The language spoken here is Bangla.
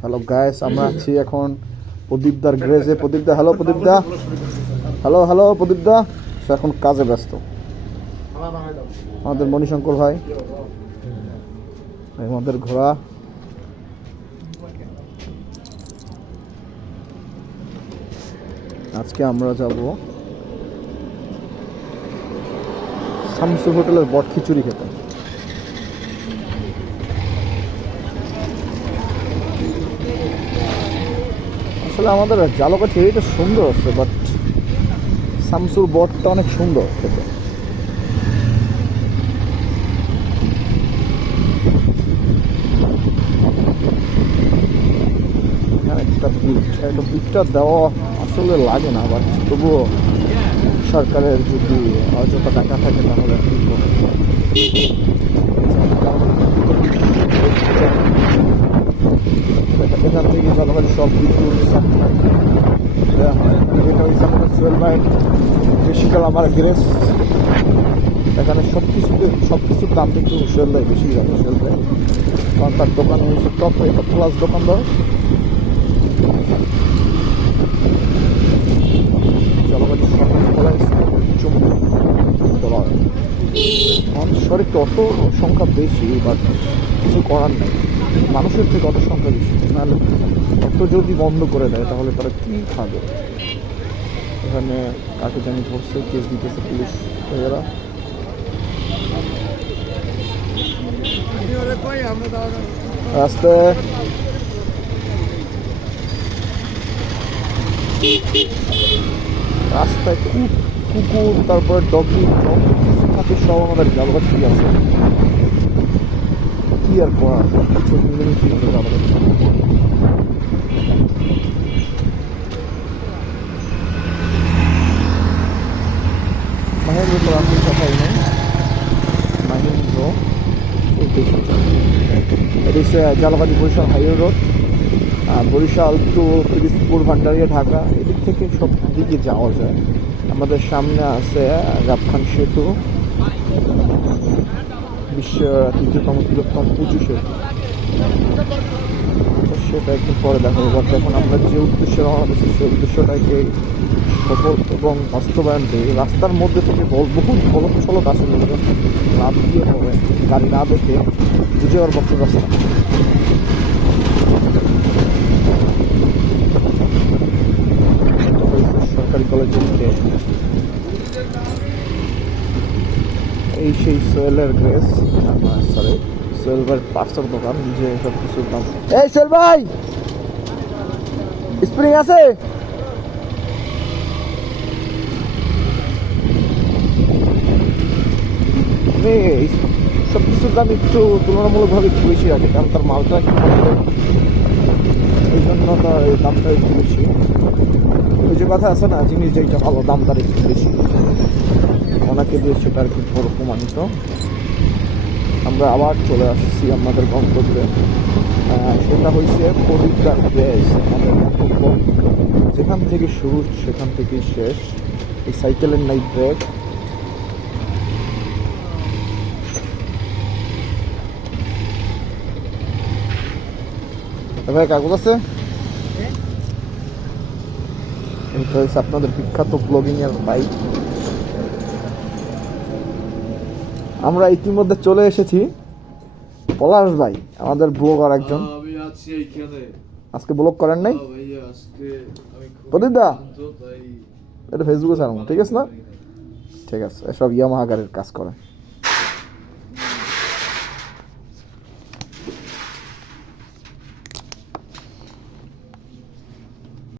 হ্যালো গাইস, আমরা আছি এখন প্রদীপদার গ্রেজে। প্রদীপদা, হ্যালো প্রদীপদা। হ্যালো হ্যালো প্রদীপদা, সে এখন কাজে ব্যস্ত। আমাদের মণিশঙ্কর ভাই, আমাদের ঘোড়া। আজকে আমরা যাব শামসুর হোটেলের বট খিচুড়ি খেতে। আসলে আমাদের জালকাঠি এটা সুন্দর আছে, বাট শামসুর বটটা অনেক সুন্দর খেতে। একটা বিটটা দেওয়া আসলে লাগে না, বাট তবুও সরকারের যদি অযথা টাকা থাকে তাহলে কি করে। এখান থেকে জলবায়ু সব বিদ্যুৎ সাপ্লাই দেওয়া হয়। এটা হচ্ছে আমাদের সোহেল ভাই বেশিকাল আমার গ্রেস। এখানে সব কিছুর দাম কিন্তু সোহেল ভাই বেশি যাবে। সোহেল ভাই কারণ তার দোকান হয়েছে টপ প্লাস দোকানদার। জলবায়ু আমাদের শহরে অটো সংখ্যা বেশি, বাট কিছু করার নেই। মানুষের থেকে অটো সংখ্যা বেশি, নাহলে অটো যদি বন্ধ করে দেয় তাহলে তারা কী খাবে। এখানে কাকে জানি ধরছে, কেস দিতেছে পুলিশ এরা। রাস্তায় রাস্তায় কুকুর, তারপরে ডগি কিছু থাকে, সব আমাদের জলবায়ু ঠিক আছে। কি আর করার, কিছু মিলেমিশে আমাদের। মাহেন্দ্র তো আপনি কথাই নেই, মাহেন্দ্র এটা হচ্ছে Jhalokathi Barishal highway road. Barishal to Pirojpur, Bhandaria, Dhaka, এদিক থেকে সব দিকে যাওয়া যায়। আমাদের সামনে আছে গাবখান সেতু, বিশ্বের তৃতীয়তম বৃহত্তম উঁচু সেতু। সেটা একটু পরে দেখাবো। বাট এখন আমরা যে উদ্দেশ্যে রওনা দিচ্ছি সেই উদ্দেশ্যটাকে সফল এবং বাস্তবায়ন করি। রাস্তার মধ্যে থেকে বহু বলক ছলক আসে, লাভ দিয়ে হবে গাড়ি না দেখে বুঝে যাওয়ার পক্ষে রাস্তা। সরকারি কলেজের এই সেই সোহেলের গ্রেস, সরি সোহেল ভাই পার্সের দোকান, নিজে সব কিছুর দাম। এই সোহেল ভাই, স্প্রিং আছে? সব কিছুর দাম একটু তুলনামূলকভাবে একটু বেশি আছে, কারণ তার মালটা এই জন্য তার দামটা একটু বেশি। ওই যে কথা আছে না, জিনিস যেটা ভালো দাম তার একটু বেশি, ওনাকে দিয়ে সেটা আর কি প্রমাণিত। আমরা আবার চলে আসছি আমাদের গন্তব্যে। সেটা হয়েছে প্রদীপদার গ্রেজ। আমাদের গন্তব্য যেখান থেকে শুরু সেখান থেকে শেষ। এই সাইকেলের নাই ব্রেক। ভাই কাগজ আছে? এটা হচ্ছে আপনাদের বিখ্যাত ব্লগিং এর বাইক। আমরা ইতিমধ্যে চলে এসেছি। পলাশ ভাই আমাদের ব্লগার একজন। আজকে ব্লগ করেন নাই প্রদীপ দা? এটা ফেসবুকে ছাড়ুন, ঠিক আছে না? ঠিক আছে, এসব ইয়ামাহা গাড়ির কাজ করে।